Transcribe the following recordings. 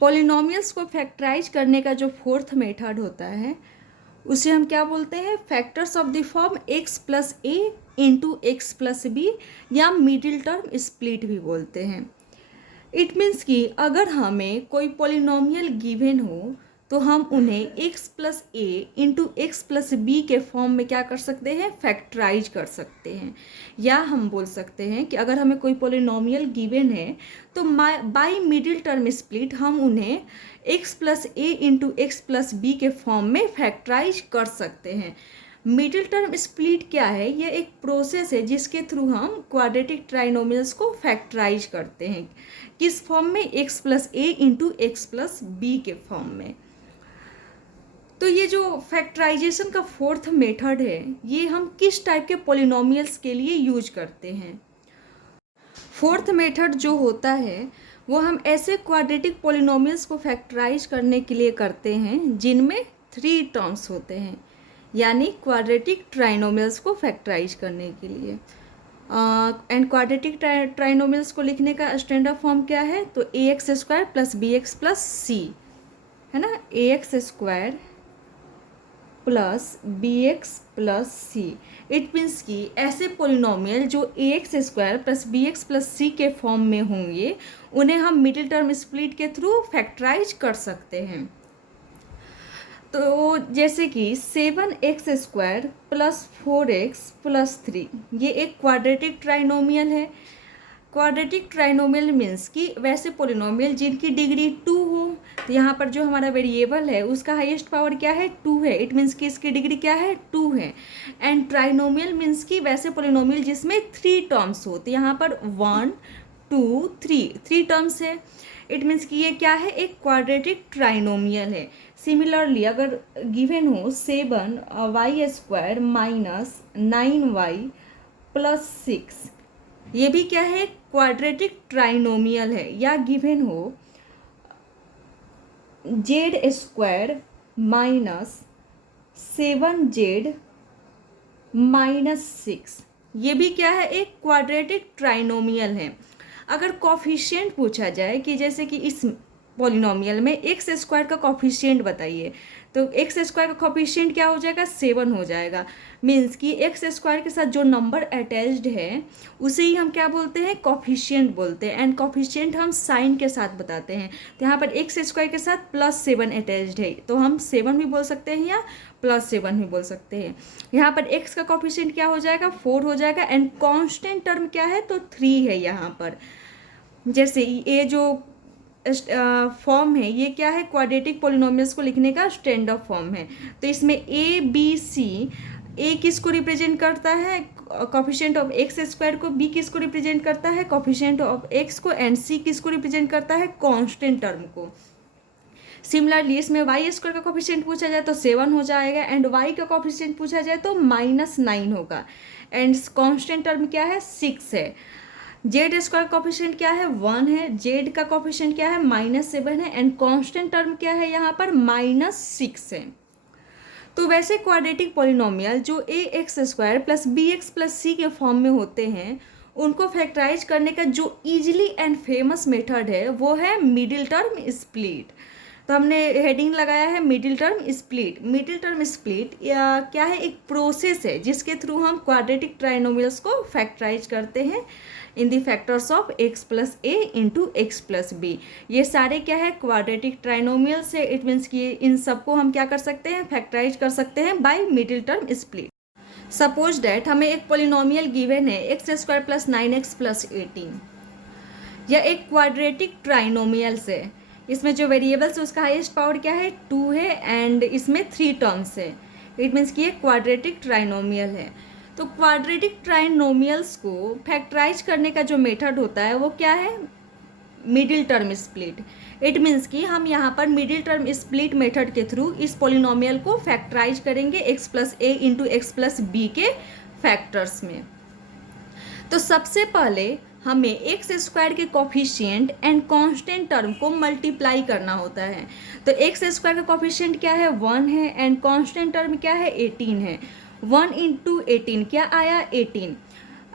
Polynomials को factorise करने का जो फोर्थ मेथड होता है उसे हम क्या बोलते हैं, factors of the form x plus a into x plus b, या मिडिल टर्म स्प्लिट भी बोलते हैं। इट मीन्स कि अगर हमें कोई पॉलिनोमियल गिवन हो तो हम उन्हें x plus a into x plus b के फॉर्म में क्या कर सकते हैं, फैक्टराइज कर सकते हैं। या हम बोल सकते हैं कि अगर हमें कोई पॉलिनोमियल गिवन है तो बाय मिडिल टर्म स्प्लिट हम उन्हें x plus a into x plus b के फॉर्म में फैक्टराइज कर सकते हैं। मिडिल टर्म स्प्लिट क्या है, यह एक प्रोसेस है जिसके थ्रू हम क्वाड्रेटिक ट्राइनोमियल्स को फैक्टराइज करते हैं। किस फॉर्म में, x plus a into x plus b के फॉर्म में। तो ये जो फैक्टराइजेशन का फोर्थ मेथड है ये हम किस टाइप के पॉलिनोमियल्स के लिए यूज करते हैं। फोर्थ मेथड जो होता है वो हम ऐसे क्वाड्रेटिक पॉलिनोमियल्स को फैक्टराइज करने के लिए करते हैं जिनमें 3 टर्म्स होते हैं, यानी क्वाड्रेटिक ट्राइनोमियल्स को फैक्टराइज करने के लिए। एंड क्वाड्रेटिक ट्राइनोमियल्स को लिखने का स्टैंडर्ड फॉर्म क्या है, तो A x square plus B x plus C है ना, A x square plus B x plus C. It means कि ऐसे पोलिनोमियल जो ए x square plus B x plus सी के फॉर्म में होंगे उन्हें हम मिडिल टर्म स्प्लिट के थ्रू फैक्टराइज कर सकते हैं। तो जैसे कि 7x square plus 4x plus 3 ये एक क्वाड्रेटिक ट्राइनोमियल है। क्वाड्रेटिक ट्राइनोमियल मीन्स कि वैसे पोलिनोमियल जिनकी डिग्री 2 हो, तो यहाँ पर जो हमारा वेरिएबल है उसका हाईएस्ट पावर क्या है, 2 है। इट मीन्स कि इसकी डिग्री क्या है, 2 है। एंड ट्राइनोमियल मीन्स कि वैसे पोलिनोमियल जिसमें 3 टर्म्स हो, तो यहाँ पर 1 2 3 टर्म्स है। इट मीन्स कि ये क्या है, एक क्वाड्रेटिक ट्राइनोमियल है। सिमिलरली अगर गिवन हो 7y square minus 9y plus 6, ये भी क्या है, क्वाड्रेटिक ट्राइनोमियल है। या गिवन हो Z square minus 7z minus 6, ये भी क्या है, एक क्वाड्रेटिक ट्राइनोमियल है। अगर कॉफिशिएंट पूछा जाए कि जैसे कि इस पॉलिनोमियल में एक्स स्क्वायर का कॉफिशिएंट बताइए, तो एक्स स्क्वायर का कॉफिशिएंट क्या हो जाएगा, 7 हो जाएगा। मीन्स कि एक्स स्क्वायर के साथ जो नंबर अटैच्ड है उसे ही हम क्या बोलते हैं, कॉफिशिएंट बोलते हैं। एंड कॉफिशिएंट हम साइन के साथ बताते हैं। तो यहाँ पर एक्स स्क्वायर के साथ +7 अटैच्ड है, तो हम 7 भी बोल सकते हैं या +7 भी बोल सकते हैं। यहाँ पर एक्स का कॉफिशिएंट क्या हो जाएगा, 4 हो जाएगा। एंड कांस्टेंट टर्म क्या है, तो 3 है यहाँ पर। जैसे ये जो फॉर्म है ये क्या है, क्वाड्रेटिक पॉलिनोमियल्स को लिखने का स्टैंडर्ड फॉर्म है। तो इसमें ए बी सी, ए किसको रिप्रेजेंट करता है, कॉफिशिएंट ऑफ एक्स स्क्वायर को, बी किसको रिप्रेजेंट करता है, कॉफिशिएंट ऑफ एक्स को, एंड सी किसको रिप्रेजेंट करता है, कांस्टेंट टर्म को। सिमिलरली इसमें वाई स्क्वायर का कॉफिशिएंट पूछा जाए तो 7 हो जाएगा। एंड वाई का कॉफिशिएंट पूछा जाए तो -9 होगा। एंड कांस्टेंट टर्म क्या है, 6 है। जेड स्क्वायर कॉफिशिएंट क्या है, 1 है। जेड का कॉफिशिएंट क्या है, -7 है। एंड कांस्टेंट टर्म क्या है यहाँ पर, -6 है। तो वैसे क्वाड्रेटिक पॉलिनोमियल जो ए x square plus B x plus सी के फॉर्म में होते हैं उनको फैक्टराइज करने का जो इजीली एंड फेमस मेथड है वो है मिडिल टर्म स्प्लिट। तो हमने हेडिंग लगाया है middle term split. Middle term split या क्या है, एक प्रोसेस है जिसके थ्रू हम क्वाड्रेटिक ट्राइनोमियल्स को फैक्टराइज करते हैं in the factors of x plus a into x plus b. ये सारे क्या है, क्वाड्रेटिक ट्राइनोमियल्स है। इट मीन्स कि इन सबको हम क्या कर सकते हैं, फैक्टराइज कर सकते हैं by middle term split. Suppose that हमें एक पॉलिनोमियल गिवन है x square plus 9x plus 18, यह एक क्वाड्रेटिक ट्राइनोमियल्स है। इसमें जो वेरिएबल्स है उसका हाईएस्ट पावर क्या है, 2 है। एंड इसमें 3 टर्म्स है। इट मीन्स कि ये क्वाड्रेटिक ट्राइनोमियल है। तो क्वाड्रेटिक ट्राइनोमियल्स को फैक्टराइज करने का जो मेथड होता है वो क्या है, middle term split. It means कि हम यहाँ पर मिडिल टर्म स्प्लिट मेथड के थ्रू इस पॉलिनोमियल को फैक्टराइज करेंगे x plus a into x plus b के फैक्टर्स में। तो सबसे पहले हमें एक्स स्क्वायर के कॉफिशिएंट एंड कांस्टेंट टर्म को मल्टीप्लाई करना होता है। तो एक्स स्क्वायर का कॉफिशिएंट क्या है, 1 है। एंड कांस्टेंट टर्म क्या है, 18 है। 1 इंटू 18 क्या आया, 18।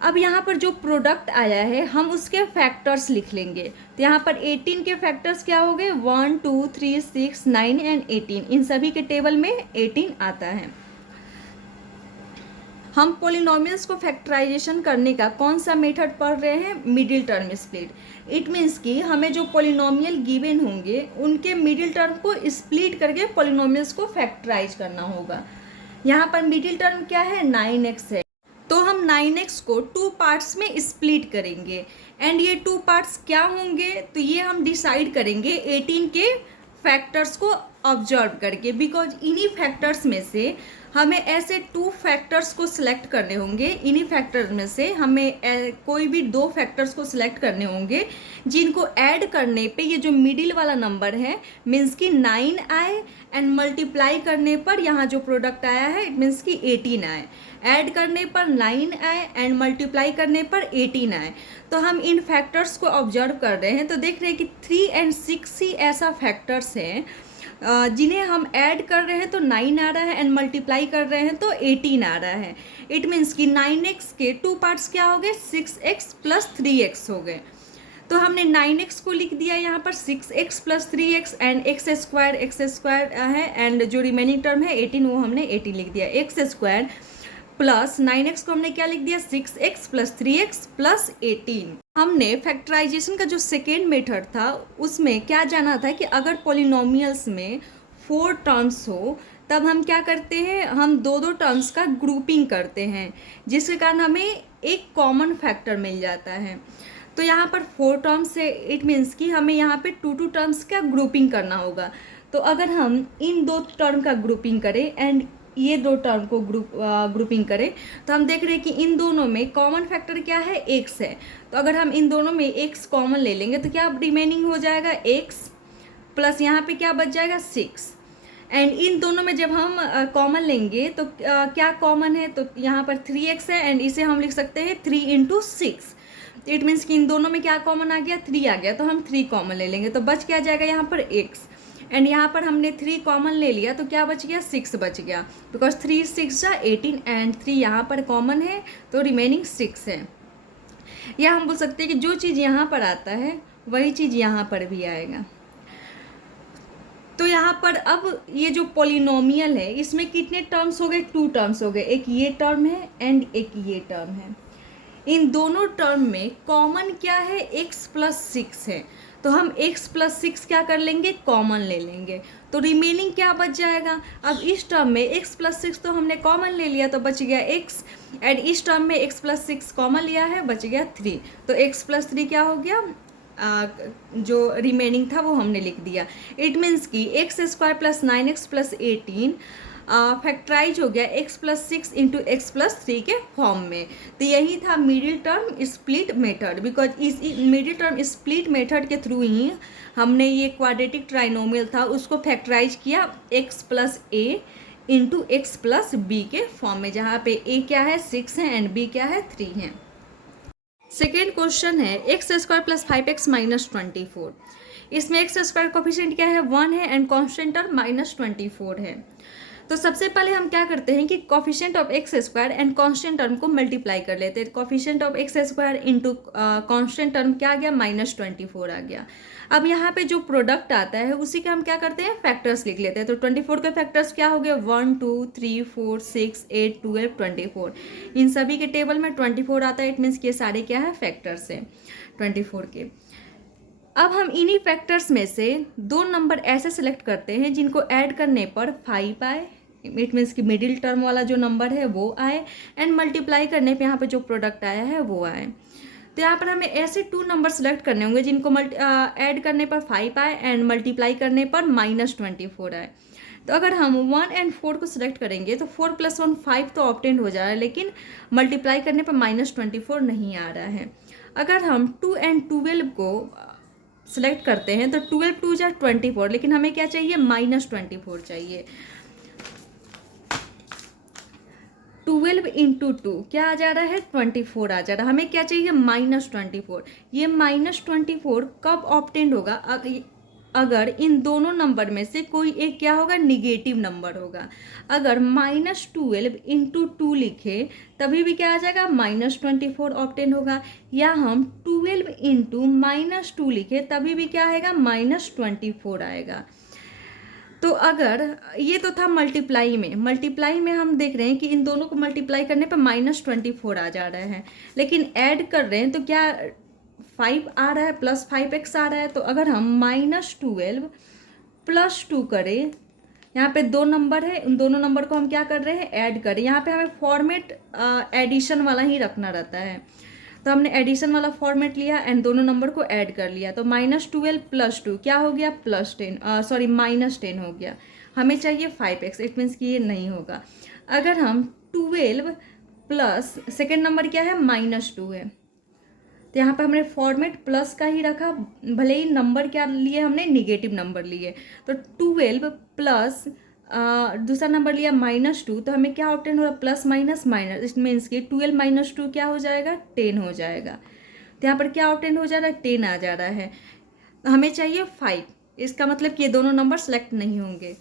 अब यहाँ पर जो प्रोडक्ट आया है हम उसके फैक्टर्स लिख लेंगे। तो यहाँ पर 18 के फैक्टर्स क्या हो गए, 1 2 3 6 9 एंड 18, इन सभी के टेबल में 18 आता है। हम पॉलिनोमियल्स को फैक्टराइजेशन करने का कौन सा मेथड पढ़ रहे हैं, middle term split. It means कि हमें जो पॉलिनोमियल गिवन होंगे उनके मिडिल टर्म को स्प्लिट करके पॉलिनोमियल्स को फैक्टराइज करना होगा। यहाँ पर मिडिल टर्म क्या है, 9x है, तो हम 9x को 2 पार्ट्स में स्प्लिट करेंगे। एंड ये 2 पार्ट्स क्या होंगे, तो ये हम डिसाइड करेंगे 18 के फैक्टर्स को ऑब्जर्व करके, बिकॉज इन्हीं फैक्टर्स में से हमें ऐसे 2 फैक्टर्स को सिलेक्ट करने होंगे। इन्हीं फैक्टर्स में से हमें कोई भी 2 फैक्टर्स को सिलेक्ट करने होंगे जिनको ऐड करने पे ये जो मिडिल वाला नंबर है मीन्स कि 9 आए, एंड मल्टीप्लाई करने पर यहाँ जो प्रोडक्ट आया है इट मीन्स कि 18 आए। ऐड करने पर 9 आए एंड मल्टीप्लाई करने पर 18 आए। तो हम इन फैक्टर्स को ऑब्जर्व कर रहे हैं, तो देख रहे हैं कि 3 and 6 ही ऐसा फैक्टर्स हैं जिन्हें हम ऐड कर रहे हैं तो 9 आ रहा है, एंड मल्टीप्लाई कर रहे हैं तो 18 आ रहा है। इट मीन्स कि 9x के 2 पार्ट्स क्या हो गए, 6x प्लस 3x हो गए। तो हमने 9x को लिख दिया यहाँ पर 6x plus 3x and x square है, एंड जो रिमेनिंग टर्म है 18 वो हमने 18 लिख दिया। एक्स स्क्वायर प्लस 9x को हमने क्या लिख दिया, 6x प्लस 3x प्लस 18। हमने फैक्टराइजेशन का जो सेकेंड मेथड था उसमें क्या जाना था कि अगर पॉलिनोमियल्स में 4 टर्म्स हो तब हम क्या करते हैं, हम 2 टर्म्स का ग्रुपिंग करते हैं, जिसके कारण हमें एक कॉमन फैक्टर मिल जाता है। तो यहाँ पर 4 टर्म्स है, इट मीन्स कि हमें यहाँ पे 2 टर्म्स का ग्रुपिंग करना होगा। तो अगर हम इन 2 टर्म का ग्रुपिंग करें एंड ये 2 टर्म को ग्रुपिंग करें तो हम देख रहे हैं कि इन दोनों में कॉमन फैक्टर क्या है, x है। तो अगर हम इन दोनों में x कॉमन ले लेंगे तो क्या रिमेनिंग हो जाएगा x प्लस यहाँ पे क्या बच जाएगा 6। एंड इन दोनों में जब हम कॉमन लेंगे तो क्या कॉमन है, तो यहाँ पर 3x है एंड इसे हम लिख सकते हैं 3 × 6। इट मीन्स कि इन दोनों में क्या कॉमन आ गया, 3 आ गया, तो हम 3 कॉमन ले लेंगे तो बच क्या जाएगा यहाँ पर x। एंड यहाँ पर हमने 3 कॉमन ले लिया तो क्या बच गया, 6 बच गया, बिकॉज 3 6 18 एंड 3 यहाँ पर कॉमन है तो रिमेनिंग 6 है। या हम बोल सकते हैं कि जो चीज़ यहाँ पर आता है वही चीज़ यहाँ पर भी आएगा। तो यहाँ पर अब ये जो पॉलिनोमियल है इसमें कितने टर्म्स हो गए, 2 टर्म्स हो गए, एक ये टर्म है एंड एक ये टर्म है। इन दोनों टर्म में कॉमन क्या है, x प्लस 6 है, तो हम x प्लस 6 क्या कर लेंगे, कॉमन ले लेंगे, तो रिमेनिंग क्या बच जाएगा। अब इस टर्म में x प्लस 6 तो हमने कॉमन ले लिया तो बच गया x, एंड इस टर्म में x प्लस 6 कॉमन लिया है बच गया 3, तो x प्लस 3 क्या हो गया, जो रिमेनिंग था वो हमने लिख दिया। इट मीन्स कि x square plus 9x plus 18 factorize हो गया x plus 6 into x plus 3 के फॉर्म में। तो यही था middle term split method, because इस मिडिल टर्म स्प्लिट मेथड के थ्रू ही हमने ये क्वाड्रेटिक ट्राइनोमियल था उसको फैक्टराइज किया x plus a into x plus b के फॉर्म में, जहाँ पे a क्या है 6 है एंड b क्या है 3 है। सेकेंड क्वेश्चन है x square plus 5x minus 24। इसमें एक्स स्क्वायर कोफिशिएंट क्या है 1 है एंड कॉन्स्टेंट टर्म माइनस 24 है। तो सबसे पहले हम क्या करते हैं कि coefficient of x square and constant term को मल्टीप्लाई कर लेते हैं। Coefficient of x square into constant term क्या आ गया, माइनस 24 आ गया। अब यहाँ पे जो प्रोडक्ट आता है उसी के हम क्या करते हैं, फैक्टर्स लिख लेते हैं। तो 24 के फैक्टर्स क्या हो गए, 1 2 3 4 6 8 12 24। इन सभी के टेबल में 24 आता है, इट मीन्स ये सारे क्या है, फैक्टर्स हैं 24 के। अब हम इन्हीं फैक्टर्स में से 2 नंबर ऐसे सिलेक्ट करते हैं जिनको ऐड करने पर 5 आए, इट मीन्स कि मिडिल टर्म वाला जो नंबर है वो आए, एंड मल्टीप्लाई करने पे यहाँ पे जो प्रोडक्ट आया है वो आए। तो यहाँ पर हमें ऐसे 2 नंबर सेलेक्ट करने होंगे जिनको ऐड करने पर 5 आए एंड मल्टीप्लाई करने पर माइनस 24 आए। तो अगर हम 1 and 4 को सिलेक्ट करेंगे तो 4 + 1 5 तो ऑब्टेन हो जा रहा है, लेकिन मल्टीप्लाई करने पर माइनस 24 नहीं आ रहा है। अगर हम 2 and 12 को सेलेक्ट करते हैं तो 12 2 जा 24, लेकिन हमें क्या चाहिए, माइनस 24 चाहिए। 12 इंटू 2 क्या आ जा रहा है, 24 आ जा रहा है। हमें क्या चाहिए, माइनस 24। ये माइनस 24 कब ऑब्टेंड होगा, अगर इन दोनों नंबर में से कोई एक क्या होगा, निगेटिव नंबर होगा। अगर -12 इंटू 2 लिखे तभी भी क्या आ जाएगा, -24 ऑब्टेन होगा। या हम 12 इंटू -2 लिखे तभी भी क्या आएगा, -24 आएगा। तो अगर ये तो था मल्टीप्लाई में हम देख रहे हैं कि इन दोनों को मल्टीप्लाई करने पर -24 आ जा रहा है, लेकिन ऐड कर रहे हैं तो क्या 5 आ रहा है, +5x आ रहा है। तो अगर हम -12 + 2 करें, यहाँ पे दो नंबर है, उन दोनों नंबर को हम क्या कर रहे हैं, ऐड करें। यहाँ पे हमें फॉर्मेट एडिशन वाला ही रखना रहता है, तो हमने एडिशन वाला फॉर्मेट लिया एंड दोनों नंबर को ऐड कर लिया। तो -12 + 2 क्या हो गया, -10 हो गया। हमें चाहिए 5x, इट मीन्स कि ये नहीं होगा। अगर हम 12 प्लस सेकेंड नंबर क्या है, -2 है, तो यहाँ पे हमने फॉर्मेट प्लस का ही रखा, भले ही नंबर क्या लिए हमने, निगेटिव नंबर लिए। तो 12 प्लस दूसरा नंबर लिया -2, तो हमें क्या ऑब्टेन हो रहा है, plus minus minus, it means कि 12 - 2 क्या हो जाएगा, 10 हो जाएगा। तो यहाँ पर क्या ऑब्टेन हो जा रहा है, 10 आ जा रहा है। हमें चाहिए 5, इसका मतलब कि ये दोनों नंबर सेलेक्ट नहीं होंगे।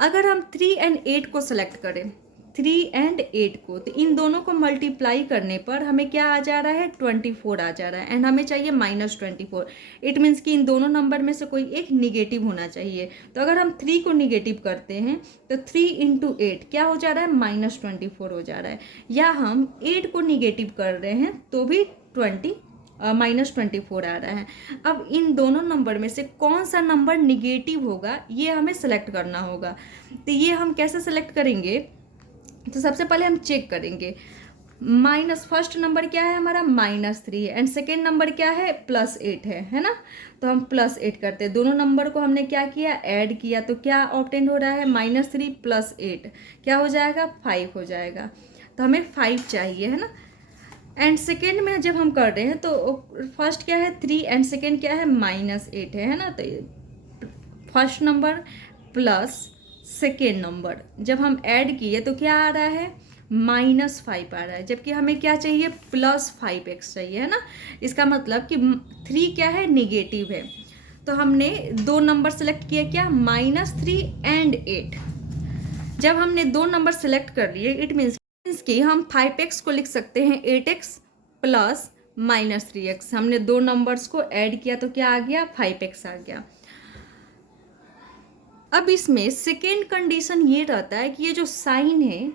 अगर हम 3 और 8 को सेलेक्ट करें, 3 और 8 को, तो इन दोनों को मल्टीप्लाई करने पर हमें क्या आ जा रहा है, 24 आ जा रहा है एंड हमें चाहिए -24। इट मीन्स कि इन दोनों नंबर में से कोई एक निगेटिव होना चाहिए। तो अगर हम 3 को निगेटिव करते हैं तो 3 इंटू 8 क्या हो जा रहा है, -24 हो जा रहा है। या हम 8 को निगेटिव कर रहे हैं तो भी -24 आ रहा है। अब इन दोनों नंबर में से कौन सा नंबर निगेटिव होगा ये हमें सेलेक्ट करना होगा। तो ये हम कैसे सेलेक्ट करेंगे, तो सबसे पहले हम चेक करेंगे फर्स्ट नंबर क्या है हमारा, -3 है एंड सेकेंड नंबर क्या है, +8 है ना। तो हम +8 करते हैं, दोनों नंबर को हमने क्या किया, ऐड किया। तो क्या ऑब्टेन हो रहा है, -3 + 8 क्या हो जाएगा, 5 हो जाएगा। तो हमें 5 चाहिए, है ना। एंड सेकेंड में जब हम कर रहे हैं तो फर्स्ट क्या है, 3 एंड सेकेंड क्या है, -8 है ना। तो first number plus second number जब हम ऐड किए तो क्या आ रहा है, -5 आ रहा है, जबकि हमें क्या चाहिए, +5x चाहिए, है ना। इसका मतलब कि 3 क्या है, निगेटिव है। तो हमने दो नंबर सेलेक्ट किए, क्या, -3 और 8। जब हमने दो नंबर सेलेक्ट कर लिए, इट मीन्स कि हम 5x को लिख सकते हैं 8x प्लस -3x। हमने दो नंबर्स को ऐड किया तो क्या आ गया, 5x आ गया। अब इसमें सेकेंड कंडीशन ये रहता है कि ये जो साइन है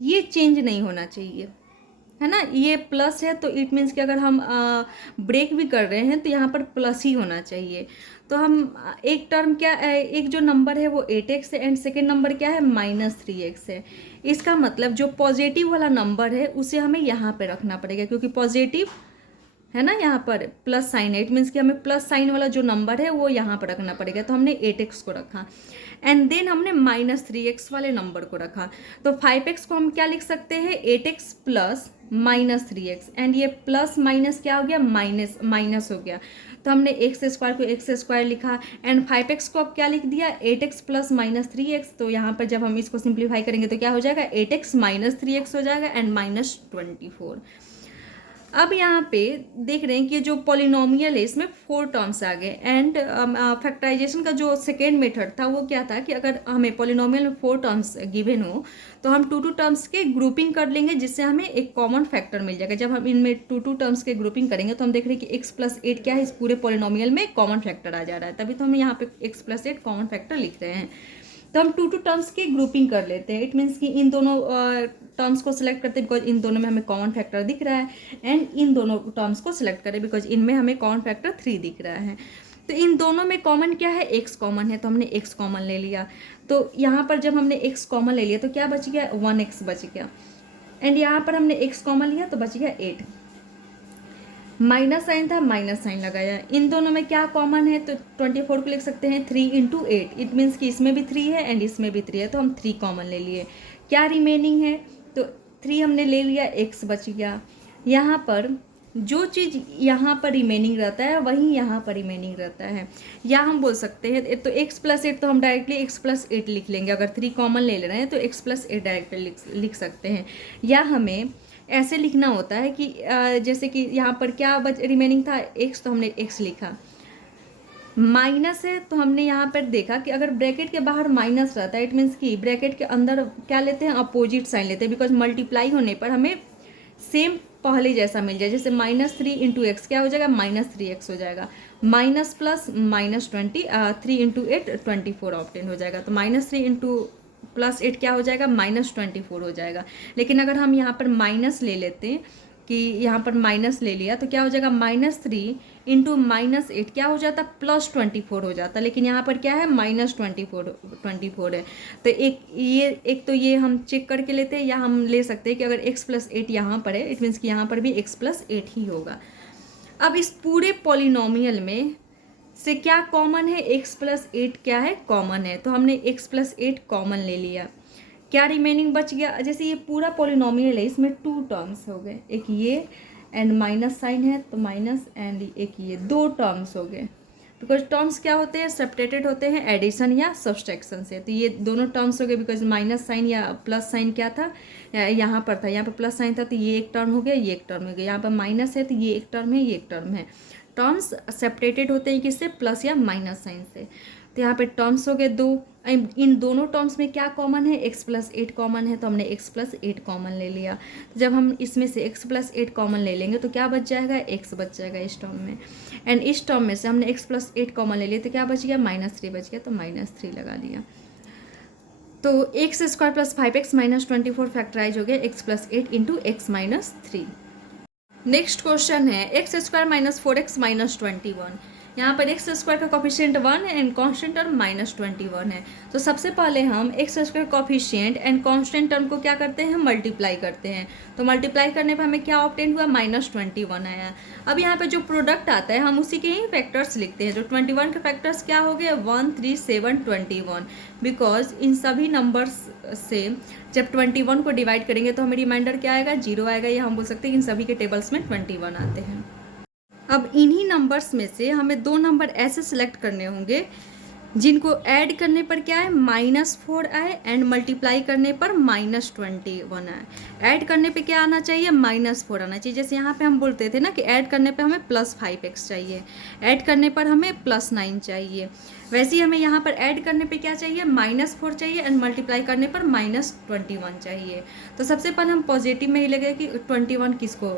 ये चेंज नहीं होना चाहिए, है ना। ये प्लस है तो इट मीन्स कि अगर हम ब्रेक भी कर रहे हैं तो यहाँ पर प्लस ही होना चाहिए। तो हम एक टर्म क्या, एक जो नंबर है वो 8x है एंड सेकेंड नंबर क्या है, -3x है। इसका मतलब जो पॉजिटिव वाला नंबर है उसे हमें यहाँ पे रखना पड़ेगा, क्योंकि पॉजिटिव है ना, यहाँ पर प्लस साइन है, इट मीन्स कि हमें प्लस साइन वाला जो नंबर है वो यहाँ पर रखना पड़ेगा। तो हमने 8x को रखा एंड देन हमने -3x वाले नंबर को रखा। तो 5x को हम क्या लिख सकते हैं, 8x प्लस -3x एंड ये प्लस माइनस क्या हो गया, माइनस हो गया। तो हमने x² को x² लिखा एंड 5x को अब क्या लिख दिया, 8x प्लस -3x। तो यहाँ पर जब हम इसको सिंप्लीफाई करेंगे तो क्या हो जाएगा, 8x - 3x हो जाएगा एंड -24। अब यहाँ पे देख रहे हैं कि जो पॉलिनोमियल है इसमें 4 टर्म्स आ गए एंड फैक्टराइजेशन का जो सेकेंड मेथड था वो क्या था कि अगर हमें पॉलिनोमियल में 4 टर्म्स गिवन हो तो हम 2 टर्म्स के ग्रुपिंग कर लेंगे, जिससे हमें एक कॉमन फैक्टर मिल जाएगा। जब हम इनमें 2 टर्म्स के ग्रुपिंग करेंगे तो हम देख रहे हैं कि x + 8 क्या है, इस पूरे पॉलिनोमियल में कॉमन फैक्टर आ जा रहा है, तभी तो हम यहाँ पे x + 8 कॉमन फैक्टर लिख रहे हैं। तो हम 2 टर्म्स की ग्रुपिंग कर लेते हैं। इट मीन्स कि इन दोनों टर्म्स को सिलेक्ट करते हैं बिकॉज इन दोनों में हमें कॉमन फैक्टर दिख रहा है एंड इन दोनों टर्म्स को सिलेक्ट करें बिकॉज इनमें हमें कॉमन फैक्टर 3 दिख रहा है। तो इन दोनों में कॉमन क्या है, x कॉमन है, तो हमने x कॉमन ले लिया। तो यहाँ पर जब हमने x कॉमन ले लिया तो क्या बच गया, 1x बच गया एंड यहाँ पर हमने x कॉमन लिया तो बच गया 8। माइनस साइन था, माइनस साइन लगाया। इन दोनों में क्या कॉमन है, तो 24 को लिख सकते हैं 3 × 8। इट मीन्स कि इसमें भी 3 है एंड इसमें भी 3 है, तो हम 3 कॉमन ले लिए। क्या रिमेनिंग है, तो 3 हमने ले लिया, x बच गया। यहाँ पर जो चीज़ यहाँ पर रिमेनिंग रहता है वहीं यहाँ पर रिमेनिंग रहता है। या हम बोल सकते हैं तो x + 8 तो हम डायरेक्टली x + 8 लिख लेंगे। अगर 3 कॉमन ले रहे हैं तो x + 8 डायरेक्टली लिख सकते हैं। या हमें ऐसे लिखना होता है कि जैसे कि यहाँ पर क्या रिमेनिंग था, x, तो हमने x लिखा माइनस है तो हमने यहाँ पर देखा कि अगर ब्रैकेट के बाहर माइनस रहता है इट मीन्स कि ब्रैकेट के अंदर क्या लेते हैं, अपोजिट साइन लेते हैं, बिकॉज मल्टीप्लाई होने पर हमें सेम पहले जैसा मिल जाए। जैसे -3 × x क्या हो जाएगा, -3x हो जाएगा। माइनस प्लस -20 3 × 8 24 ऑप्टेन हो जाएगा। तो -3 + 8 क्या हो जाएगा, -24 हो जाएगा। लेकिन अगर हम यहाँ पर माइनस ले लेते हैं कि यहाँ पर माइनस ले लिया तो क्या हो जाएगा, -3 × -8 क्या हो जाता, +24 हो जाता। लेकिन यहाँ पर क्या है, -24 है। तो एक तो ये हम चेक करके लेते हैं, या हम ले सकते हैं कि अगर x + 8 यहाँ पर है इट मीन्स कि यहाँ पर भी x + 8 ही होगा। अब इस पूरे पॉलिनोमियल में से क्या कॉमन है, x + 8 क्या है, कॉमन है। तो हमने x + 8 कॉमन ले लिया, क्या रिमेनिंग बच गया। जैसे ये पूरा पॉलिनोमियल है, इसमें 2 टर्म्स हो गए, एक ये एंड माइनस साइन है तो माइनस, एंड एक ये 2 टर्म्स हो गए। बिकॉज टर्म्स क्या होते हैं, सेपरेटेड होते हैं एडिशन या सब्सट्रैक्शन से। तो ये दोनों टर्म्स हो गए, बिकॉज माइनस साइन या प्लस साइन क्या था, यहाँ पर था, यहाँ पर प्लस साइन था, तो ये एक टर्म हो गया, ये एक टर्म हो गया। यहाँ पर माइनस है तो ये एक टर्म है, ये एक टर्म है। टर्म्स सेपरेटेड होते हैं किससे, प्लस या माइनस साइन से। तो यहाँ पे टर्म्स हो गए 2। इन दोनों टर्म्स में क्या कॉमन है, x + 8 कॉमन है, तो हमने x + 8 कॉमन ले लिया। तो जब हम इसमें से x + 8 कॉमन ले लेंगे तो क्या बच जाएगा, x बच जाएगा इस टर्म में। एंड इस टर्म में से हमने x + 8 कॉमन ले लिया तो क्या बच गया, -3 बच गया, तो -3 लगा दिया। तो x² + 5x - 24 फैक्टराइज हो गया x + 8 × x - 3। नेक्स्ट क्वेश्चन है x² - 4x - 21। यहाँ पर x² का कॉफिशिएंट 1 है एंड कांस्टेंट टर्म -21 है। तो सबसे पहले हम x² coefficient and constant term को क्या करते हैं, मल्टीप्लाई करते हैं। तो मल्टीप्लाई करने पर हमें क्या ऑब्टेन हुआ, -21 आया। अब यहाँ पे जो प्रोडक्ट आता है हम उसी के ही फैक्टर्स लिखते हैं। तो 21 के फैक्टर्स क्या हो गए, 1 3 7 21। बिकॉज इन सभी नंबर्स से जब 21 को डिवाइड करेंगे तो हमें रिमाइंडर क्या आएगा, 0 आएगा, या हम बोल सकते हैं इन सभी के टेबल्स में 21 आते हैं। अब इन्हीं नंबर्स में से हमें 2 नंबर ऐसे सिलेक्ट करने होंगे जिनको ऐड करने पर क्या है, -4 आए एंड मल्टीप्लाई करने पर -21 आए। ऐड करने पे क्या आना चाहिए, -4 आना चाहिए। जैसे यहाँ पे हम बोलते थे ना कि ऐड करने पे हमें +5x चाहिए, ऐड करने पर हमें +9 चाहिए। वैसे ही हमें यहाँ पर ऐड करने पे क्या चाहिए, -4 चाहिए एंड मल्टीप्लाई करने पर -21 चाहिए। तो सबसे पहले हम पॉजिटिव में ही लगे कि 21 किसको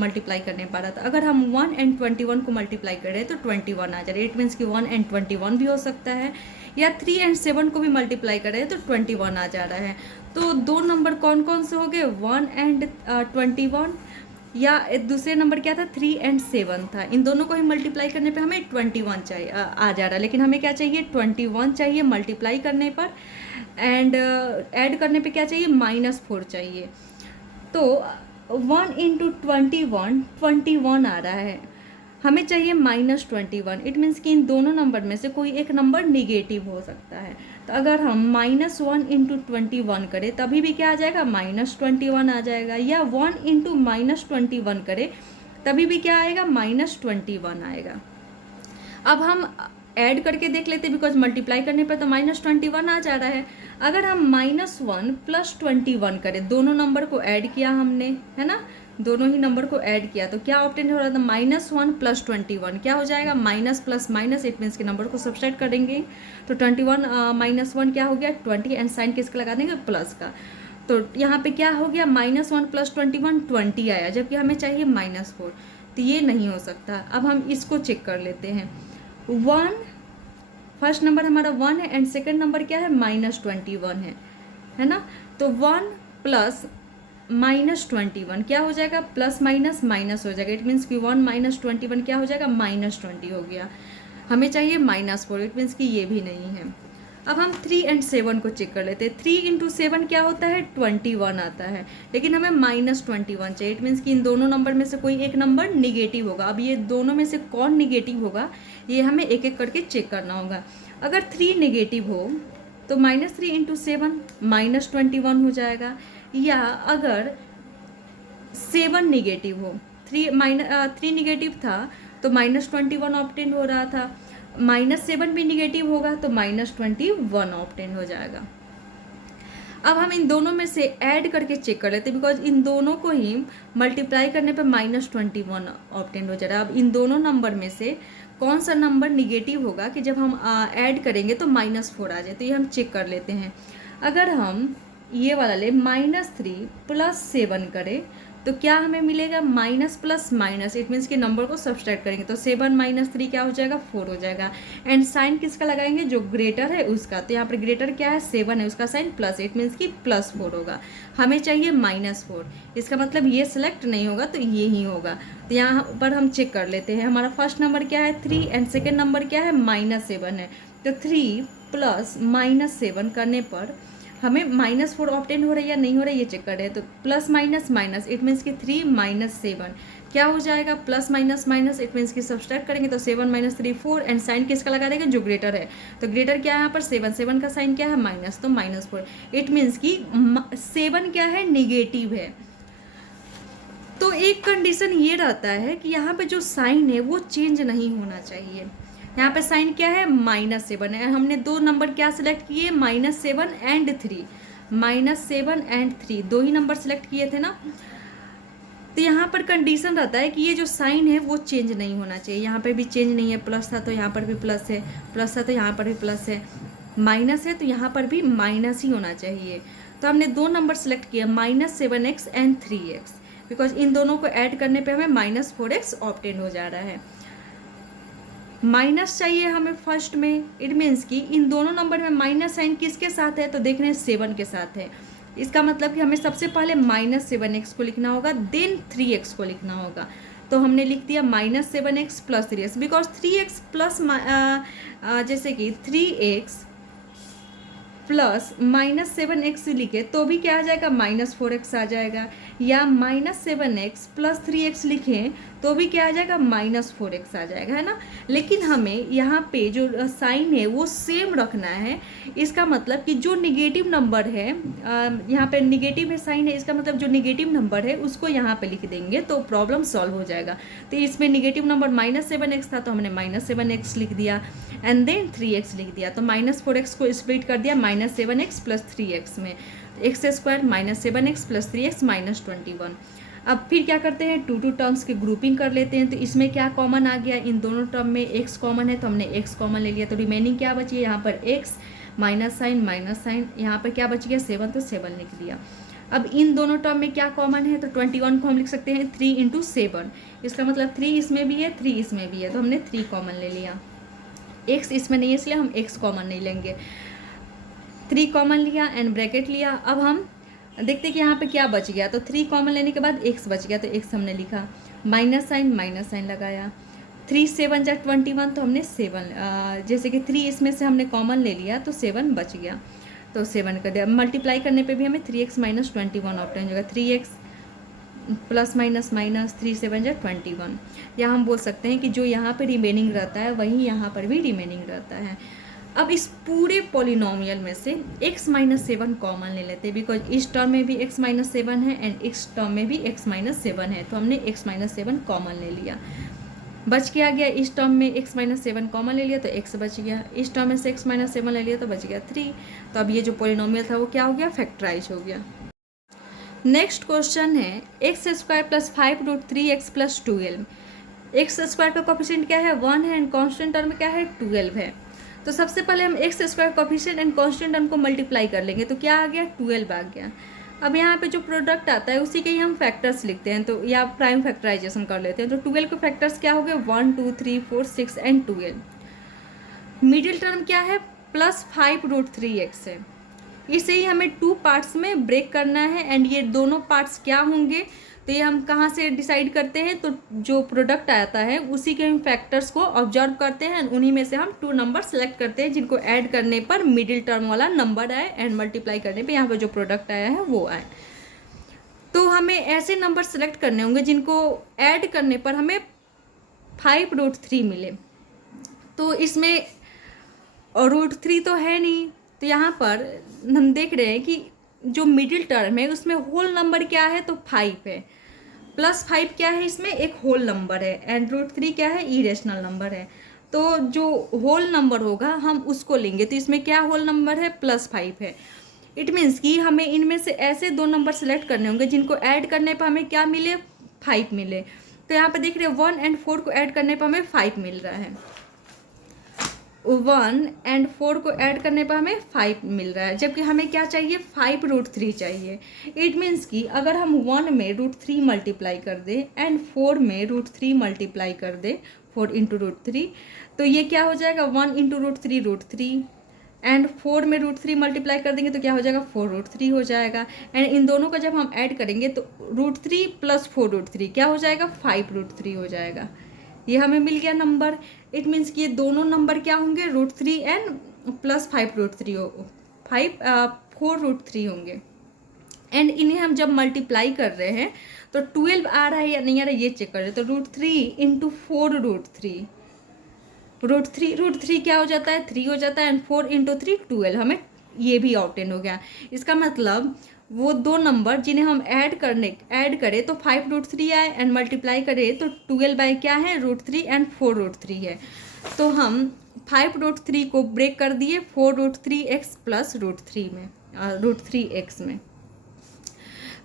मल्टीप्लाई करने पा रहा था। अगर हम 1 एंड 21 को मल्टीप्लाई कर रहे हैं तो 21 आ जा रहा है। इट मीन्स कि 1 एंड 21 भी हो सकता है, या 3 एंड 7 को भी मल्टीप्लाई कर रहे हैं तो 21 आ जा रहा है। तो 2 नंबर कौन कौन से हो गए, 1 एंड 21, या दूसरे नंबर क्या था, 3 एंड 7 था। इन दोनों को ही मल्टीप्लाई करने पे हमें 21 चाहिए आ जा रहा है। लेकिन हमें क्या चाहिए, 21 चाहिए मल्टीप्लाई करने पर, एंड ऐड करने पे क्या चाहिए, -4 चाहिए। तो 1 × 21 21 आ रहा है, हमें चाहिए -21। इट मीन्स कि इन दोनों नंबर में से कोई एक नंबर निगेटिव हो सकता है। तो अगर हम -1 × 21 करें तभी भी क्या आ जाएगा, -21 आ जाएगा, या 1 × -21 करें तभी भी क्या आएगा, -21 आएगा। अब हम ऐड करके देख लेते, बिकॉज मल्टीप्लाई करने पर तो -21 आ जा रहा है। अगर हम -1 + 21 करें, दोनों नंबर को ऐड किया हमने, है ना, दोनों ही नंबर को ऐड किया तो क्या ऑब्टेन हो रहा था, -1 + 21 क्या हो जाएगा, minus plus minus. It means के नंबर को सब्सट्रैक्ट करेंगे तो 21 - 1 क्या हो गया, 20, एंड साइन किसका लगा देंगे, प्लस का। तो यहाँ पे क्या हो गया, -1 + 21 20 आया, जबकि हमें चाहिए -4। तो ये नहीं हो सकता। अब हम इसको चेक कर लेते हैं। 1 फर्स्ट नंबर हमारा 1 है एंड सेकंड नंबर क्या है, -21 है ना। तो 1 + -21 क्या हो जाएगा, प्लस माइनस माइनस हो जाएगा। इट मीन्स कि 1 - 21 क्या हो जाएगा, -20 हो गया। हमें चाहिए -4। इट मीन्स कि ये भी नहीं है। अब हम 3 एंड 7 को चेक कर लेते हैं। 3 × 7 क्या होता है, 21 आता है, लेकिन हमें -21 चाहिए। इट मीन्स कि इन दोनों नंबर में से कोई एक नंबर निगेटिव होगा। अब ये दोनों में से कौन निगेटिव होगा ये हमें एक एक करके चेक करना होगा। अगर 3 निगेटिव हो तो -3 × 7 -21 हो जाएगा, या अगर 7 निगेटिव हो, 3 निगेटिव था तो -21 ऑब्टेन हो रहा था, -7 भी निगेटिव होगा तो -21 ऑब्टेन हो जाएगा। अब हम इन दोनों में से ऐड करके चेक कर लेते हैं, बिकॉज इन दोनों को ही मल्टीप्लाई करने पर -21 ऑब्टेन हो जा रहा है। अब इन दोनों नंबर में से कौन सा नंबर निगेटिव होगा कि जब हम ऐड करेंगे तो -4 आ जाए। तो ये हम चेक कर लेते हैं। अगर हम ये वाला ले -3 + 7 करें तो क्या हमें मिलेगा? Minus plus minus, it means कि नंबर को सब्सट्रैक्ट करेंगे तो 7 - 3 क्या हो जाएगा? 4 हो जाएगा। एंड साइन किसका लगाएंगे? जो ग्रेटर है उसका। तो यहाँ पर ग्रेटर क्या है? 7 है, उसका साइन प्लस, इट मीन्स कि +4 होगा। हमें चाहिए -4, इसका मतलब ये सिलेक्ट नहीं होगा तो ये ही होगा। तो यहाँ पर हम चेक कर लेते हैं। हमारा फर्स्ट नंबर क्या है? 3 एंड सेकेंड नंबर क्या है? -7 है। तो 3 + -7 करने पर हमें -4 ऑब्टेन हो रहा है या नहीं हो रहा है ये चेक कर रहे हैं। तो plus minus minus, it means कि 3 - 7 क्या हो जाएगा? Plus minus minus, it means कि सब्सट्रैक्ट करेंगे तो 7 - 3 4 एंड साइन किसका लगा देंगे? जो ग्रेटर है। तो ग्रेटर क्या है यहाँ पर? 7, 7 का साइन क्या है? माइनस, तो -4। इट मीन्स कि 7 क्या है? निगेटिव है। तो एक कंडीशन ये रहता है कि यहाँ पे जो साइन है वो चेंज नहीं होना चाहिए। यहाँ पे साइन क्या है? -7 है। हमने दो नंबर क्या सिलेक्ट किए? -7 एंड 3, -7 एंड 3 दो ही नंबर सिलेक्ट किए थे ना। तो यहाँ पर कंडीशन रहता है कि ये जो साइन है वो चेंज नहीं होना चाहिए। यहाँ पर भी चेंज नहीं है, प्लस था तो यहाँ पर भी प्लस है, प्लस था तो यहाँ पर भी प्लस है, माइनस है तो यहाँ पर भी माइनस ही होना चाहिए। तो हमने दो नंबर सेलेक्ट किया, -7x and 3x, because in दोनों को ऐड करने पे हमें -4x ऑब्टेन हो जा रहा है। माइनस चाहिए हमें फर्स्ट में, इट मीन्स कि इन दोनों नंबर में माइनस साइन किसके साथ है? तो देख रहे हैं 7 के साथ है। इसका मतलब कि हमें सबसे पहले -7x को लिखना होगा, देन 3x को लिखना होगा। तो हमने लिख दिया -7x + 3x, because 3x plus जैसे कि 3x प्लस -7x लिखे तो भी क्या आ जाएगा? -4x आ जाएगा। या -7x + 3x लिखें तो भी क्या आ जाएगा? -4x आ जाएगा, है ना। लेकिन हमें यहाँ पे जो साइन है वो सेम रखना है। इसका मतलब कि जो निगेटिव नंबर है, यहाँ पे निगेटिव है साइन है, इसका मतलब जो निगेटिव नंबर है उसको यहाँ पे लिख देंगे तो प्रॉब्लम सॉल्व हो जाएगा। तो इसमें निगेटिव नंबर -7x था तो हमने -7x लिख दिया एंड देन 3x लिख दिया। तो -4x को स्प्लिट कर दिया -7x + 3x में, x² -7x + 3x -21। अब फिर क्या करते हैं? 2 टर्म्स की ग्रुपिंग कर लेते हैं। तो इसमें क्या कॉमन आ गया? इन दोनों टर्म में x कॉमन है तो हमने x कॉमन ले लिया। तो रिमेनिंग क्या बची है? यहाँ पर x माइनस साइन, यहाँ पर क्या बच गया? 7, तो 7 लिख दिया। अब इन दोनों टर्म में क्या कॉमन है? तो 21 को हम लिख सकते हैं 3 × 7, इसका मतलब 3 इसमें भी है, 3 इसमें भी है, तो हमने 3 कॉमन ले लिया। x इसमें नहीं है इसलिए हम x कॉमन नहीं लेंगे। 3 कॉमन लिया एंड ब्रैकेट लिया। अब हम देखते हैं कि यहाँ पे क्या बच गया। तो 3 कॉमन लेने के बाद x बच गया तो x हमने लिखा, माइनस साइन लगाया। 3 × 7 = 21, तो हमने 7 जैसे कि 3 इसमें से हमने कॉमन ले लिया तो 7 बच गया, तो 7 कर दिया। मल्टीप्लाई करने पे भी हमें 3x - 21 ऑप्शन हो जाएगा। 3x plus minus minus 3 × 7 = 21। या हम बोल सकते हैं कि जो यहाँ पे रिमेनिंग रहता है वहीं यहाँ पर भी रिमेनिंग रहता है। अब इस पूरे पॉलिनोमियल में से x - 7 कॉमन ले लेते हैं, बिकॉज इस टर्म में भी x - 7 है एंड इस टर्म में भी x - 7 है, तो हमने x - 7 कॉमन ले लिया। बच के आ गया, इस टर्म में x - 7 कॉमन ले लिया तो x बच गया, इस टर्म में से x - 7 ले लिया तो बच गया 3। तो अब ये जो पॉलिनोमियल था वो क्या हो गया? फैक्टराइज हो गया। नेक्स्ट क्वेश्चन है x² + 5√3x + 12। x² का कोफिशिएंट क्या है? 1 है एंड कांस्टेंट टर्म क्या है? 12 है। तो सबसे पहले हम x² coefficient and constant term को मल्टीप्लाई कर लेंगे तो क्या आ गया? 12 आ गया। अब यहाँ पे जो प्रोडक्ट आता है उसी के ही हम फैक्टर्स लिखते हैं, तो या प्राइम फैक्टराइजेशन कर लेते हैं। तो 12 के फैक्टर्स क्या हो गए? 1 2 3 4 6 एंड 12। मिडिल टर्म क्या है? +5√3x है। इसे ही हमें 2 पार्ट्स में ब्रेक करना है एंड ये दोनों पार्ट्स क्या होंगे तो ये हम कहाँ से डिसाइड करते हैं? तो जो प्रोडक्ट आता है उसी के हम फैक्टर्स को ऑब्जर्व करते हैं, उन्हीं में से हम 2 नंबर सेलेक्ट करते हैं जिनको ऐड करने पर मिडिल टर्म वाला नंबर आए एंड मल्टीप्लाई करने पे यहाँ पर जो प्रोडक्ट आया है वो आए। तो हमें ऐसे नंबर सेलेक्ट करने होंगे जिनको ऐड करने पर हमें 5√3 मिले। तो इसमें √3 तो है नहीं, तो यहाँ पर हम देख रहे हैं कि जो मिडिल टर्म है उसमें होल नंबर क्या है? तो 5 है, +5 क्या है? इसमें एक होल नंबर है एंड √3 क्या है? इरेशनल नंबर है। तो जो होल नंबर होगा हम उसको लेंगे, तो इसमें क्या होल नंबर है? +5 है। इट मीन्स कि हमें इनमें से ऐसे 2 नंबर सेलेक्ट करने होंगे जिनको ऐड करने पर हमें क्या मिले? 5 मिले। तो यहाँ पे देख रहे हैं 1 and 4 को ऐड करने पर हमें 5 मिल रहा है। 1 and 4 को ऐड करने पर हमें 5 मिल रहा है, जबकि हमें क्या चाहिए 5√3 चाहिए। इट मीन्स कि अगर हम 1 में √3 मल्टीप्लाई कर दें एंड 4 में √3 मल्टीप्लाई कर दें, 4 × √3, तो ये क्या हो जाएगा 1 × √3 एंड 4 में √3 मल्टीप्लाई कर देंगे तो क्या हो जाएगा 4√3 हो जाएगा। एंड इन दोनों का जब हम ऐड करेंगे तो √3 + 4√3 क्या हो जाएगा 5√3 हो जाएगा। ये हमें मिल गया नंबर। इट मीन्स कि ये दोनों नंबर क्या होंगे √3 एंड प्लस 5√3 हो 4√3 होंगे। एंड इन्हें हम जब मल्टीप्लाई कर रहे हैं तो 12 आ रहा है या नहीं आ रहा है ये चेक कर रहे हैं। तो √3 × 4√3, √3 क्या हो जाता है 3 हो जाता है एंड 4 × 3 12, हमें ये भी ऑब्टेन हो गया। इसका मतलब वो दो नंबर जिन्हें हम ऐड करें तो 5√3 आए एंड मल्टीप्लाई करें तो 12 क्या है √3 एंड 4√3 है। तो हम 5√3 को ब्रेक कर दिए 4√3x + √3 में √3x में।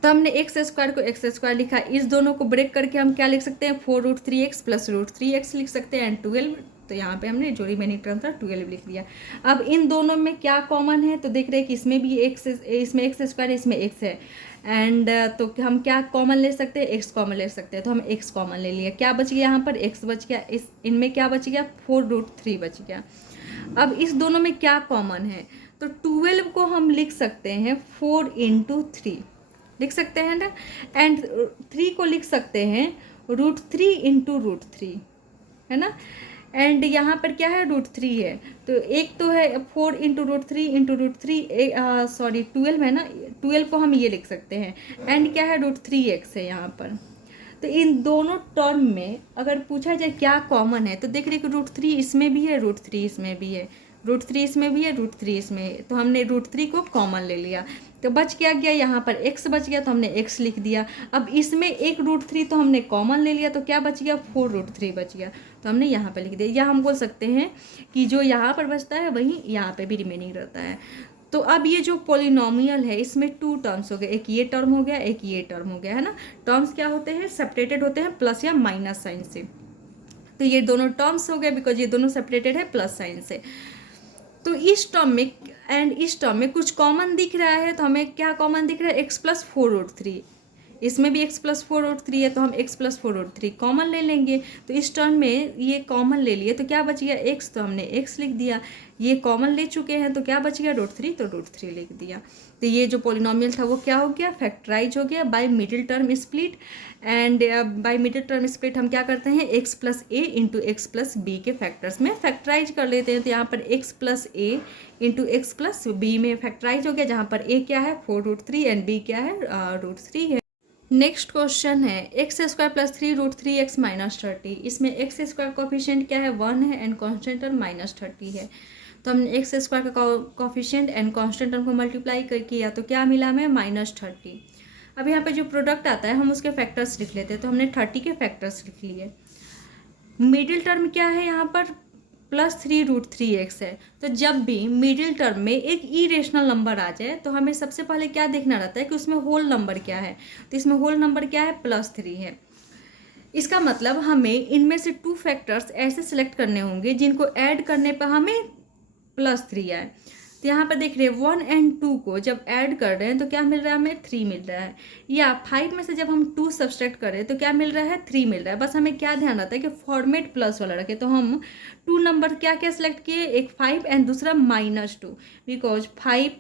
तो हमने x² को x² लिखा। इस दोनों को ब्रेक करके हम क्या लिख सकते हैं 4√3x + √3x लिख सकते हैं एंड 12। तो यहाँ पे हमने जो रिमेनिंग टर्म था 12 लिख दिया। अब इन दोनों में क्या कॉमन है तो देख रहे हैं कि इसमें भी इसमें x² इसमें x है एंड तो हम क्या कॉमन ले सकते हैं x कॉमन ले सकते हैं। तो हम x कॉमन ले लिया, क्या बच गया यहाँ पर x बच गया, इस इनमें क्या बच गया 4√3 बच गया। अब इस दोनों में क्या कॉमन है तो 12 को हम लिख सकते हैं 4 × 3 लिख सकते हैं ना, एंड 3 को लिख सकते हैं √3 × √3 है ना। एंड यहाँ पर क्या है √3 है, तो एक तो है 4 × √3 सॉरी 12 है ना, 12 को हम ये लिख सकते हैं एंड क्या है √3x है यहाँ पर। तो इन दोनों टर्म में अगर पूछा जाए क्या कॉमन है तो देख रहे कि √3 इसमें भी है √3 इसमें भी है, √3 इसमें भी है √3 इसमें है। तो हमने √3 को कॉमन ले लिया तो बच क्या गया यहाँ पर x बच गया तो हमने x लिख दिया। अब इसमें एक √3 तो हमने कॉमन ले लिया तो क्या बच गया 4√3 बच गया तो हमने यहाँ पे लिख दिया। या हम बोल सकते हैं कि जो यहाँ पर बचता है वही यहाँ पे भी रिमेनिंग रहता है। तो अब ये जो पॉलिनोमियल है इसमें 2 टर्म्स हो गए, एक ये टर्म हो गया एक ये टर्म हो गया है ना। टर्म्स क्या होते हैं सेपरेटेड होते हैं प्लस या माइनस साइन से। तो ये दोनों टर्म्स हो गए बिकॉज ये दोनों सेपरेटेड है प्लस साइन से। तो इस टर्म में एंड इस टर्म में कुछ कॉमन दिख रहा है तो हमें क्या कॉमन दिख रहा है x + 4√3, इसमें भी x + 4√3 है तो हम x + 4√3 कॉमन ले लेंगे। तो इस टर्म में ये कॉमन ले लिए तो क्या बच गया x, तो हमने x लिख दिया। ये कॉमन ले चुके हैं तो क्या बच गया √3 तो √3 लिख दिया। तो ये जो पॉलिनोमियल था वो क्या हो गया फैक्टराइज हो गया by middle term split. And by middle term split हम क्या करते हैं x + a × x + b के फैक्टर्स में फैक्टराइज कर लेते हैं। तो यहाँ पर x + a × x + b में फैक्टराइज हो गया, जहाँ पर a क्या है 4√3 एंड b क्या है √3 है। नेक्स्ट क्वेश्चन है x² + 3√3x - 30। इसमें x² कोफिशिएंट क्या है 1 है एंड कांस्टेंट टर्म -30 है। तो हमने x² का कोफिशिएंट एंड कांस्टेंट टर्म को मल्टीप्लाई किया तो क्या मिला हमें -30। अब यहाँ पे जो प्रोडक्ट आता है हम उसके फैक्टर्स लिख लेते हैं। तो हमने 30 के फैक्टर्स लिख लिए। मिडिल टर्म क्या है यहाँ पर +3√3x है। तो जब भी मिडिल टर्म में एक इरेशनल नंबर आ जाए तो हमें सबसे पहले क्या देखना रहता है कि उसमें होल नंबर क्या है। तो इसमें होल नंबर क्या है +3 है। इसका मतलब हमें इनमें से 2 फैक्टर्स ऐसे सिलेक्ट करने होंगे जिनको ऐड करने पर हमें +3 आए। तो यहाँ पर देख रहे हैं 1 and 2 को जब ऐड कर रहे हैं तो क्या मिल रहा है हमें 3 मिल रहा है, या 5 में से जब हम 2 सब्सट्रैक्ट करें तो क्या मिल रहा है 3 मिल रहा है। बस हमें क्या ध्यान रहता है कि फॉर्मेट प्लस वाला रखें। तो हम 2 नंबर क्या क्या सिलेक्ट किए, एक 5 एंड दूसरा -2, बिकॉज 5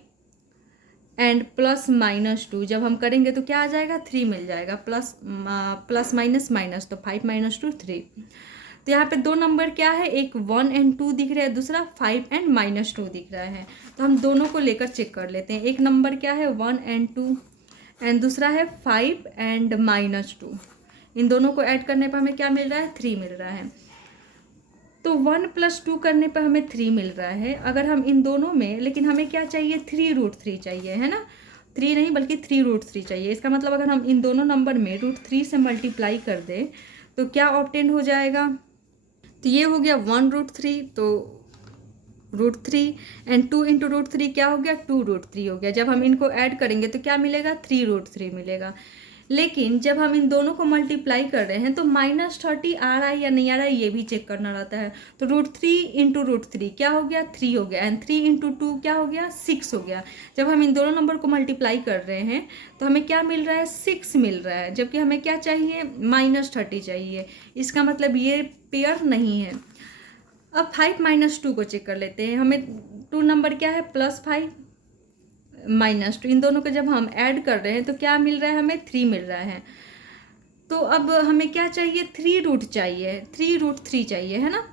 एंड +-2 जब हम करेंगे तो क्या आ जाएगा 3 मिल जाएगा, प्लस माइनस माइनस तो 5 - 2 3। तो यहाँ पे 2 नंबर क्या है, एक 1 and 2 दिख रहा है, दूसरा 5 and -2 दिख रहा है। तो हम दोनों को लेकर चेक कर लेते हैं। एक नंबर क्या है 1 and 2 एंड दूसरा है 5 and -2। इन दोनों को ऐड करने पर हमें क्या मिल रहा है 3 मिल रहा है। तो 1 + 2 करने पर हमें 3 मिल रहा है। अगर हम इन दोनों में, लेकिन हमें क्या चाहिए 3√3 चाहिए है ना, 3 नहीं बल्कि 3√3 चाहिए। इसका मतलब अगर हम इन दोनों नंबर में √3 से मल्टीप्लाई कर दें तो क्या ऑब्टेन हो जाएगा। तो ये हो गया 1√3 तो √3 एंड 2 × √3 क्या हो गया 2√3 हो गया। जब हम इनको ऐड करेंगे तो क्या मिलेगा 3√3 मिलेगा। लेकिन जब हम इन दोनों को मल्टीप्लाई कर रहे हैं तो -30 आ रहा है या नहीं आ रहा है ये भी चेक करना रहता है। तो √3 इंटू √3 क्या हो गया, 3 हो गया, एंड 3 इंटू 2 क्या हो गया, 6 हो गया। जब हम इन दोनों नंबर को मल्टीप्लाई कर रहे हैं तो हमें क्या मिल रहा है, 6 मिल रहा है, जबकि हमें क्या चाहिए, -30 चाहिए। इसका मतलब ये पेयर नहीं है। अब 5 - 2 को चेक कर लेते हैं। हमें 2 नंबर क्या है, +5 -2, इन दोनों को जब हम ऐड कर रहे हैं तो क्या मिल रहा है, हमें 3 मिल रहा है। तो अब हमें क्या चाहिए, 3 रूट चाहिए, 3√3 चाहिए, है ना।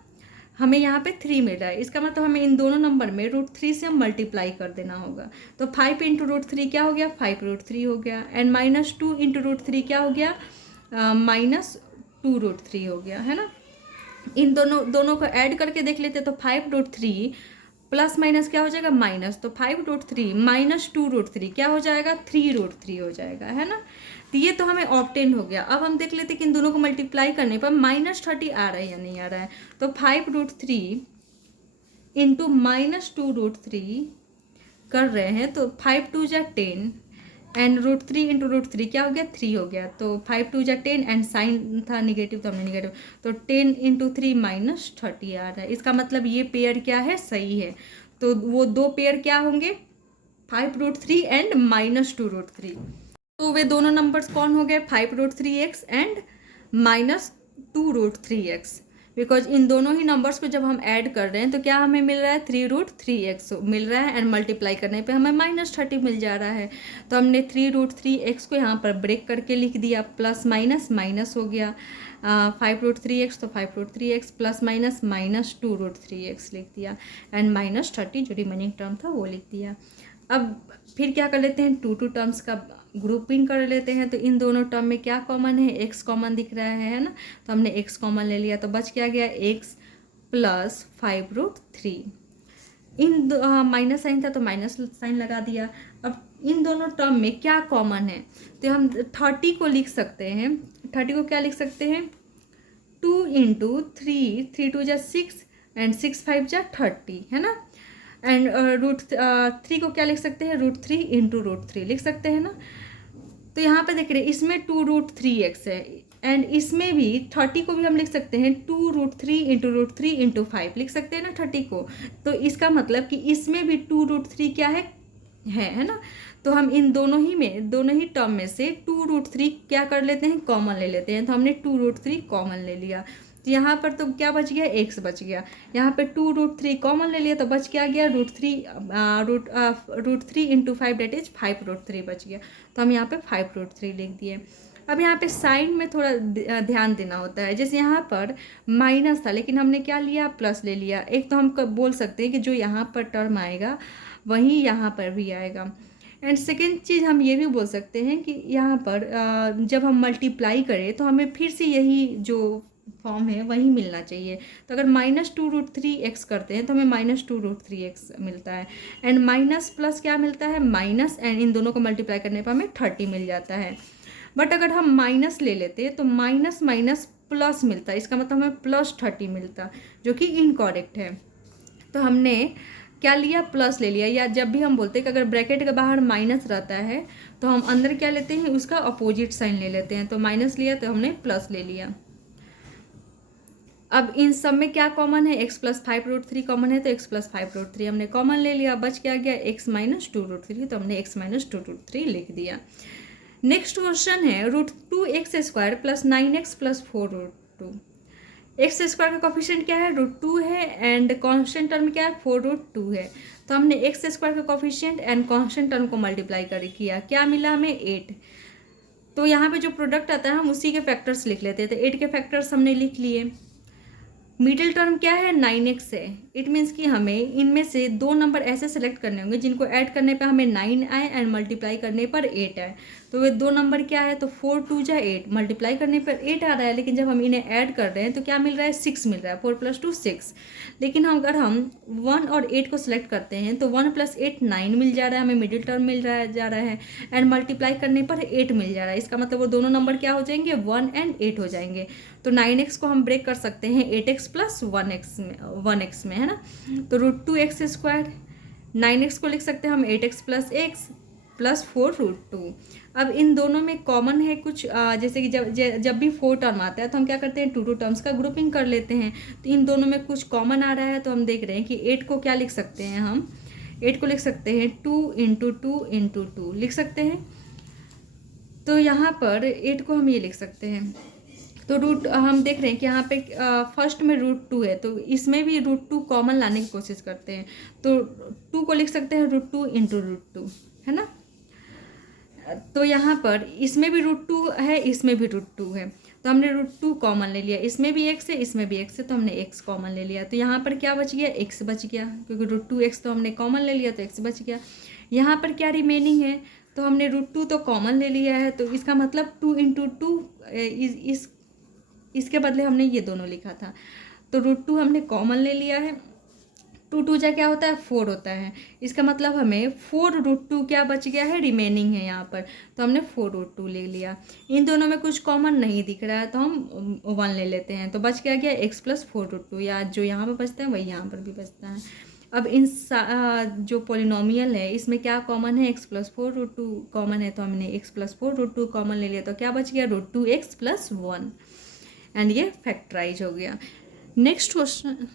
हमें यहाँ पे 3 मिल रहा है, इसका मतलब हमें इन दोनों नंबर में √3 से हम मल्टीप्लाई कर देना होगा। तो 5 इंटू √3 क्या हो गया, 5√3 हो गया, एंड -2 इंटू √3 क्या हो गया, -2√3 हो गया, है ना। इन दोनों को ऐड करके देख लेते तो 5√3 प्लस माइनस क्या हो जाएगा, माइनस। तो 5√3 - 2√3 क्या हो जाएगा, 3√3 हो जाएगा, है ना। तो ये तो हमें ऑब्टेन हो गया। अब हम देख लेते कि इन दोनों को मल्टीप्लाई करने पर -30 आ रहा है या नहीं आ रहा है। तो 5√3 इंटू -2√3 कर रहे हैं तो 5 × 10 एंड √3 इंटू √3 क्या हो गया, 3 हो गया। तो 5 × 10 एंड साइन था निगेटिव तो हमने निगेटिव, तो 10 × 3 -30 आ रहा है। इसका मतलब ये पेयर क्या है, सही है। तो वो दो पेयर क्या होंगे, 5√3 एंड -2√3। तो वे दोनों नंबर्स कौन हो गए, 5√3x and -2√3x। Because in दोनों ही नंबर्स को जब हम ऐड कर रहे हैं तो क्या हमें मिल रहा है, 3√3x मिल रहा है, एंड मल्टीप्लाई करने पे हमें -30 मिल जा रहा है। तो हमने 3√3x को यहाँ पर ब्रेक करके लिख दिया, प्लस माइनस माइनस हो गया, 5√3x तो 5√3x प्लस माइनस -2√3x लिख दिया, एंड -30 जो रिमेनिंग टर्म था वो लिख दिया। अब फिर क्या कर लेते हैं, 2 टर्म्स का ग्रुपिंग कर लेते हैं। तो इन दोनों टर्म में क्या कॉमन है, x कॉमन दिख रहा है ना। तो हमने x कॉमन ले लिया, तो बच क्या गया, x प्लस 5√3। माइनस साइन था तो माइनस साइन लगा दिया। अब इन दोनों टर्म में क्या कॉमन है, तो हम 30 को लिख सकते हैं। 30 को क्या लिख सकते हैं, 2 × 3, 3 × 6 एंड 6 × 5 = 30, है ना। एंड √3 को क्या लिख सकते हैं, √3 इंटू √3 लिख सकते हैं ना। तो यहाँ पे देख रहे हैं इसमें 2√3x है, एंड इसमें भी 30 को भी हम लिख सकते हैं 2√3 इंटू √3 इंटू 5 लिख सकते हैं ना 30 को। तो इसका मतलब कि इसमें भी 2√3 क्या है ना। तो हम इन दोनों ही टर्म में से 2√3 क्या कर लेते हैं, कॉमन ले लेते हैं। तो हमने 2√3 कॉमन ले लिया, तो यहाँ पर तो क्या बच गया, x बच गया। यहाँ पे 2√3 कॉमन ले लिया तो बच क्या गया, √3 इंटू 5 डेट इज 5√3 बच गया। तो हम यहाँ पे 5√3 लिख दिए। अब यहाँ पे साइन में थोड़ा ध्यान देना होता है। जैसे यहाँ पर माइनस था लेकिन हमने क्या लिया, प्लस ले लिया। एक तो हम बोल सकते हैं कि जो यहाँ पर टर्म आएगा वही यहाँ पर भी आएगा। एंड सेकेंड चीज़ हम ये भी बोल सकते हैं कि यहाँ पर जब हम मल्टीप्लाई करें तो हमें फिर से यही जो फॉर्म है वही मिलना चाहिए। तो अगर -2√3x करते हैं तो हमें -2√3x मिलता है, एंड माइनस प्लस क्या मिलता है, माइनस, एंड इन दोनों को मल्टीप्लाई करने पर हमें 30 मिल जाता है। बट अगर हम माइनस ले लेते तो माइनस माइनस प्लस मिलता है, इसका मतलब हमें +30 मिलता, जो कि इनकॉरेक्ट है। तो हमने क्या लिया, प्लस ले लिया। या जब भी हम बोलते हैं कि अगर ब्रैकेट के बाहर माइनस रहता है तो हम अंदर क्या लेते हैं, उसका अपोजिट साइन ले लेते हैं। तो माइनस लिया तो हमने प्लस ले लिया। अब इन सब में क्या कॉमन है, x प्लस 5√3 कॉमन है, तो x प्लस 5√3 हमने कॉमन ले लिया। बच क्या गया, x माइनस 2√3, तो हमने x माइनस 2√3 लिख दिया। नेक्स्ट क्वेश्चन है √2x² plus 9x plus 4√2। x² का कॉफिशिएंट क्या है, √2 है, एंड कॉन्स्टेंट टर्म क्या है, 4√2 है। तो हमने x² का कॉफिशिएंट एंड कॉन्स्टेंट टर्म को मल्टीप्लाई किया, क्या मिला हमें, 8। तो यहाँ पे जो प्रोडक्ट आता है हम उसी के फैक्टर्स लिख लेते हैं। तो 8 के फैक्टर्स हमने लिख लिए। मिडिल टर्म क्या है, 9x है। इट मीन्स कि हमें इनमें से दो नंबर ऐसे सेलेक्ट करने होंगे जिनको ऐड करने पे हमें 9 आए एंड मल्टीप्लाई करने पर 8 आए। तो वे दो नंबर क्या है, तो 4 2 = 8, मल्टीप्लाई करने पर 8 आ रहा है, लेकिन जब हम इन्हें ऐड कर रहे हैं तो क्या मिल रहा है, 6 मिल रहा है। 4 + 2 6। लेकिन अगर हम 1 और 8 को सिलेक्ट करते हैं तो 1 + 8 9 मिल जा रहा है, हमें मिडिल टर्म मिल जा रहा है, एंड मल्टीप्लाई करने पर 8 मिल जा रहा है। इसका मतलब वो दोनों नंबर क्या हो जाएंगे, 1 और 8 हो जाएंगे। तो 9x को हम ब्रेक कर सकते हैं 8x + 1x में, है ना। तो √2x², 9x को लिख सकते हैं हम 8x + x प्लस 4√2। अब इन दोनों में कॉमन है कुछ, जैसे कि जब भी 4 टर्म आता है तो हम क्या करते हैं, 2 टर्म्स का ग्रुपिंग कर लेते हैं। तो इन दोनों में कुछ कॉमन आ रहा है, तो हम देख रहे हैं कि 8 को क्या लिख सकते हैं, हम 8 को लिख सकते हैं 2 × 2 × 2 लिख सकते हैं। तो यहाँ पर 8 को हम ये लिख सकते हैं। तो रूट हम देख रहे हैं कि यहाँ पे फर्स्ट में √2 है, तो इसमें भी √2 कॉमन लाने की कोशिश करते हैं। तो 2 को लिख सकते हैं √2 × √2, है ना। तो यहाँ पर इसमें भी √2 है, इसमें भी √2 है, तो हमने √2 कॉमन ले लिया। इसमें भी x है, इसमें भी x है, तो हमने x कॉमन ले लिया। तो यहाँ पर क्या बच गया, x बच गया, क्योंकि √2x तो हमने कॉमन ले लिया, तो x बच गया। यहाँ पर क्या रिमेनिंग है, तो हमने √2 तो कॉमन ले लिया है, तो इसका मतलब 2 × 2 इसके बदले हमने ये दोनों लिखा था। तो √2 हमने कॉमन ले लिया है, 2 2 जा क्या होता है, 4 होता है। इसका मतलब हमें 4√2 क्या बच गया है, रिमेनिंग है यहाँ पर, तो हमने 4√2 ले लिया। इन दोनों में कुछ कॉमन नहीं दिख रहा है, तो हम 1 ले लेते हैं। तो बच क्या गया, x + 4√2, या जो यहाँ पर बचता है वही यहाँ पर भी बचता है। अब इन जो पोलिनोमियल है इसमें क्या कॉमन है, x + 4√2 कॉमन है, तो हमने x + 4√2 कॉमन ले लिया। तो क्या बच गया, √2x + 1, एंड ये फैक्टराइज हो गया। Next question.